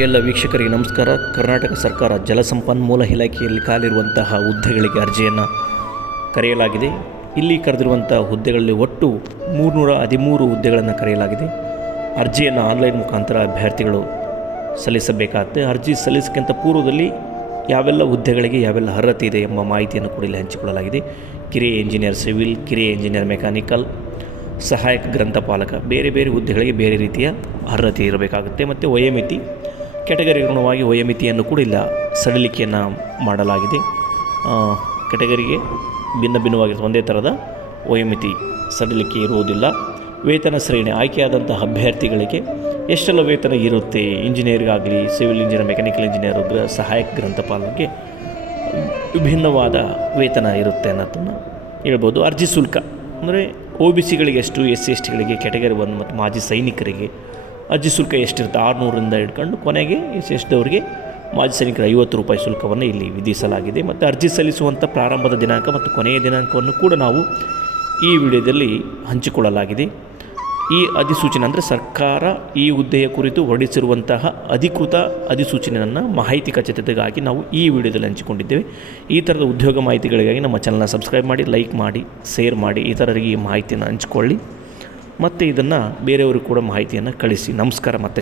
ಎಲ್ಲ ವೀಕ್ಷಕರಿಗೆ ನಮಸ್ಕಾರ. ಕರ್ನಾಟಕ ಸರ್ಕಾರ ಜಲಸಂಪನ್ಮೂಲ ಇಲಾಖೆಯಲ್ಲಿ ಖಾಲಿರುವಂತಹ ಹುದ್ದೆಗಳಿಗೆ ಅರ್ಜಿಯನ್ನು ಕರೆಯಲಾಗಿದೆ. ಇಲ್ಲಿ ಕರೆದಿರುವಂಥ ಹುದ್ದೆಗಳಲ್ಲಿ ಒಟ್ಟು 313 ಹುದ್ದೆಗಳನ್ನು ಕರೆಯಲಾಗಿದೆ. ಅರ್ಜಿಯನ್ನು ಆನ್ಲೈನ್ ಮುಖಾಂತರ ಅಭ್ಯರ್ಥಿಗಳು ಸಲ್ಲಿಸಬೇಕಾಗುತ್ತೆ. ಅರ್ಜಿ ಸಲ್ಲಿಸೋಕ್ಕಿಂತ ಪೂರ್ವದಲ್ಲಿ ಯಾವೆಲ್ಲ ಹುದ್ದೆಗಳಿಗೆ ಯಾವೆಲ್ಲ ಅರ್ಹತೆ ಇದೆ ಎಂಬ ಮಾಹಿತಿಯನ್ನು ಕೂಡ ಇಲ್ಲಿ ಹಂಚಿಕೊಳ್ಳಲಾಗಿದೆ. ಕಿರಿಯ ಇಂಜಿನಿಯರ್ ಸಿವಿಲ್, ಕಿರಿಯ ಇಂಜಿನಿಯರ್ ಮೆಕ್ಯಾನಿಕಲ್, ಸಹಾಯಕ ಗ್ರಂಥಪಾಲಕ, ಬೇರೆ ಬೇರೆ ಹುದ್ದೆಗಳಿಗೆ ಬೇರೆ ರೀತಿಯ ಅರ್ಹತೆ ಇರಬೇಕಾಗುತ್ತೆ. ಮತ್ತು ವಯೋಮಿತಿ ಕೆಟಗರಿಗುಣವಾಗಿ ವಯೋಮಿತಿಯನ್ನು ಕೂಡ ಇಲ್ಲ ಸಡಿಲಿಕೆಯನ್ನು ಮಾಡಲಾಗಿದೆ. ಕೆಟಗರಿಗೆ ಭಿನ್ನವಾಗಿರುತ್ತೆ, ಒಂದೇ ಥರದ ವಯೋಮಿತಿ ಸಡಿಲಿಕೆ ಇರುವುದಿಲ್ಲ. ವೇತನ ಶ್ರೇಣಿ ಆಯ್ಕೆಯಾದಂಥ ಅಭ್ಯರ್ಥಿಗಳಿಗೆ ಎಷ್ಟೆಲ್ಲ ವೇತನ ಇರುತ್ತೆ, ಇಂಜಿನಿಯರ್ಗಾಗಲಿ, ಸಿವಿಲ್ ಇಂಜಿನಿಯರ್, ಮೆಕ್ಯಾನಿಕಲ್ ಇಂಜಿನಿಯರ್, ಸಹಾಯಕ ಗ್ರಂಥಪಾಲಕರಿಗೆ ವಿಭಿನ್ನವಾದ ವೇತನ ಇರುತ್ತೆ ಅನ್ನೋದನ್ನು ಹೇಳ್ಬೋದು. ಅರ್ಜಿ ಶುಲ್ಕ ಅಂದರೆ OBCಗಳಿಗೆ ಎಷ್ಟು, SC/STಗಳಿಗೆ, ಕೆಟಗರಿ 1 ಮತ್ತು ಮಾಜಿ ಸೈನಿಕರಿಗೆ ಅರ್ಜಿ ಶುಲ್ಕ ಎಷ್ಟಿರುತ್ತೆ, 600ರಿಂದ ಹಿಡ್ಕೊಂಡು ಕೊನೆಗೆ SC/STದವರಿಗೆ ಮಾಜಿ ಸೈನಿಕರ 50 ರೂಪಾಯಿ ಶುಲ್ಕವನ್ನು ಇಲ್ಲಿ ವಿಧಿಸಲಾಗಿದೆ. ಮತ್ತು ಅರ್ಜಿ ಸಲ್ಲಿಸುವಂಥ ಪ್ರಾರಂಭದ ದಿನಾಂಕ ಮತ್ತು ಕೊನೆಯ ದಿನಾಂಕವನ್ನು ಕೂಡ ನಾವು ಈ ವಿಡಿಯೋದಲ್ಲಿ ಹಂಚಿಕೊಳ್ಳಲಾಗಿದೆ. ಈ ಅಧಿಸೂಚನೆ ಅಂದರೆ ಸರ್ಕಾರ ಈ ಹುದ್ದೆಯ ಕುರಿತು ಹೊರಡಿಸಿರುವಂತಹ ಅಧಿಕೃತ ಅಧಿಸೂಚನೆಯನ್ನು ಮಾಹಿತಿ ಖಚಿತತೆಗಾಗಿ ನಾವು ಈ ವಿಡಿಯೋದಲ್ಲಿ ಹಂಚಿಕೊಂಡಿದ್ದೇವೆ. ಈ ಥರದ ಉದ್ಯೋಗ ಮಾಹಿತಿಗಳಿಗಾಗಿ ನಮ್ಮ ಚಾನಲ್ನ ಸಬ್ಸ್ಕ್ರೈಬ್ ಮಾಡಿ, ಲೈಕ್ ಮಾಡಿ, ಶೇರ್ ಮಾಡಿ, ಇತರರಿಗೆ ಈ ಮಾಹಿತಿಯನ್ನು ಹಂಚಿಕೊಳ್ಳಿ ಮತ್ತು ಇದನ್ನು ಬೇರೆಯವರು ಕೂಡ ಮಾಹಿತಿಯನ್ನು ಕಳಿಸಿ. ನಮಸ್ಕಾರ. ಮತ್ತೆ